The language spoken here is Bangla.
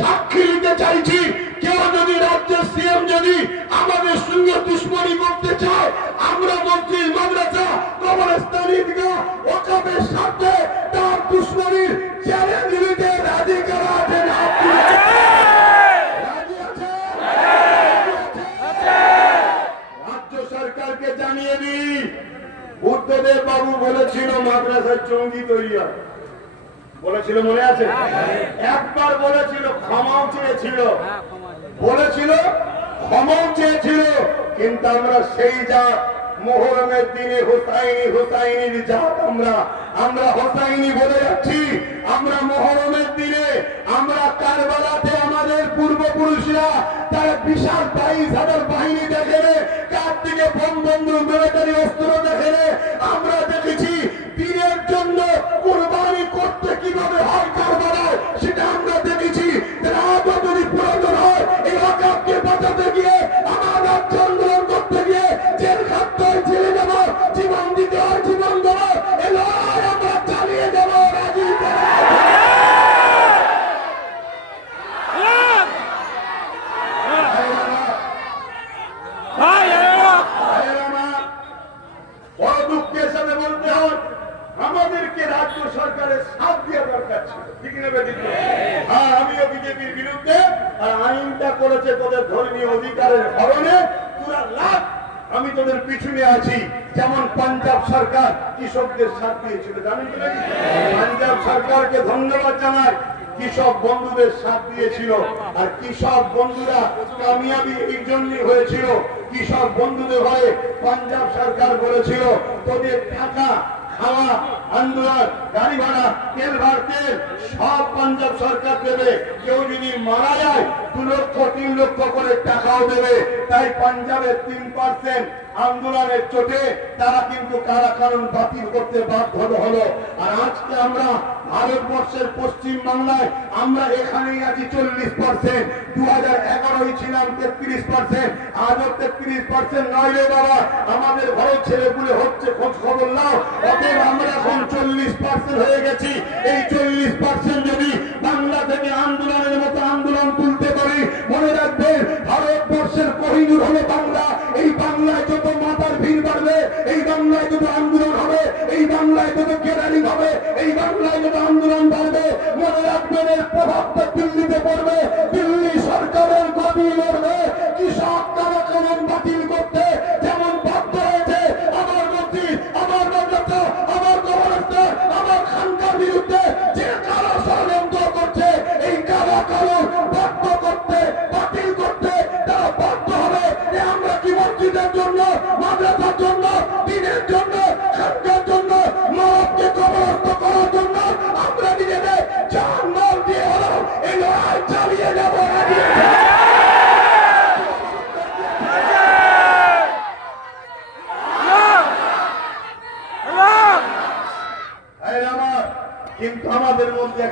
সাক্ষী নিতে চাইছি, কেউ যদি রাজ্যের সিএম যদি আমাদের সঙ্গে দুশ্মনী করতে চায়, আমরা মসজিদ মাদ্রাসা কবরস্থান ঈদগাহ ওয়াকফের সাথে তার দুশ্মনীর চ্যালেঞ্জ নিতে রাজি করা আছেন? রাজ্য সরকারকে জানিয়ে দিই, বুদ্ধদেব বাবু বলেছিল মাদ্রাসার জঙ্গি তৈরি হয়, বলেছিল, মনে আছে? একবার বলেছিল, ক্ষমাও চেয়েছিল, বলেছিল ক্ষমাও চেয়েছিল, কিন্তু আমরা সেই যা মুহররমের দিনে হোসাইনির জাত আমরা হোসাইনি বলে যাচ্ছি। আমরা মুহররমের দিনে আমরা কারবালাতে আমাদের পূর্বপুরুষরা তারা বিশাল 22,000 বাহিনী দেখে, কার দিকে বোম বন্দুক মিলিটারি অস্ত্র দেখে, আমরা দেখেছি দিনের জন্য কুরবানি করতে কিভাবে হয় কারবালায়, সেটা আমরা দেখেছি। আজও যদি প্রয়োজন হয় এই ওয়াকফকে বাঁচাতে গিয়ে, আমার রাজ্য আন্দোলন করতে গিয়ে জেল খাটতে হয় জেলে যাব, জীবন দিতে হয় জীবন দেবো, এই লড়াই আমরা চালিয়ে যাবো। রাজি বড় দুঃখের সাথে বলতে হয়, আমাদেরকে রাজ্য সরকারের সাথ দেওয়া দরকার ছিল, ঠিক না বেঠিক? হ্যাঁ, আমিও বিজেপির বিরুদ্ধে, আর আইনটা করেছে তোদের ধর্মীয় অধিকারের হরণে, পুরা লাখ আমি তোদের পিছনে আছি। যেমন পাঞ্জাব সরকার কৃষকদের সাথ দিয়েছিল, জানেন কি? পাঞ্জাব সরকারকে ধন্যবাদ জানাই, কৃষক বন্ধুদের সাথ দিয়েছিল। আর কৃষক বন্ধুরা কামিয়াবি এই জন্যই হয়েছিল, কৃষক বন্ধুদের হয়ে পাঞ্জাব সরকার বলেছিল তোদের টাকা, খাওয়া, আন্দোলন, গাড়ি ভাড়া, তেল ভাড়া সব পাঞ্জাব সরকার দেবে। কেউ যদি মারা যায় 2 লক্ষ 3 লক্ষ করে টাকাও দেবে। তাই পাঞ্জাবের 3% আন্দোলনের চোটে তারা কিন্তু কারাকানুন বাতিল করতে বাধ্য হলো। আর আজকে আমরা ভারতবর্ষের পশ্চিম বাংলায় আমরা এখানেই আছি 40%, 2011 ছিলাম 33%, আজও 33% নয় রে বাবা। আমাদের ঘরের ছেলেগুলো হচ্ছে, খোঁজ খবর নাও। অতএব আমরা এখন 40% হয়ে গেছি। এই 40% যদি বাংলা থেকে আন্দোলনের মতো আন্দোলন তুলতে পারি, মনে রাখবে ভারতবর্ষের কোহিনূর হলো বাংলা। এই বাংলায় যত মাতার ভিড় বাড়বে, এই বাংলায় যত আন্দোলন হবে, এই বাংলায় যত গ্যাদারিং হবে, এই বাংলায় যত আন্দোলন বাড়বে, মনে রাখবেন এর প্রভাবটা দিল্লিতে পড়বে। দিল্লি সরকারের গদি লড়বে কৃষক কারাকানুন বাতিল করতে, যেমন বাধ্য হয়েছে আমার মসজিদ, আমার মাদ্রাসা, আমার কবরস্থান, আমার খানকার বিরুদ্ধে যে কারা ষড়যন্ত্র করছে, এই কারাকানুন বাধ্য করতে, বাতিল করতে তারা বাধ্য হবে। আমরা কি মসজিদের জন্য, মাদ্রাসার জন্য, দিনের জন্য, খানকার জন্য, মাকে কবরস্থ করার জন্য আমরা নিজেদের জান মাল দিয়ে হলো এই লড়াই চালিয়ে যাব। কিন্তু আমাদের মধ্যে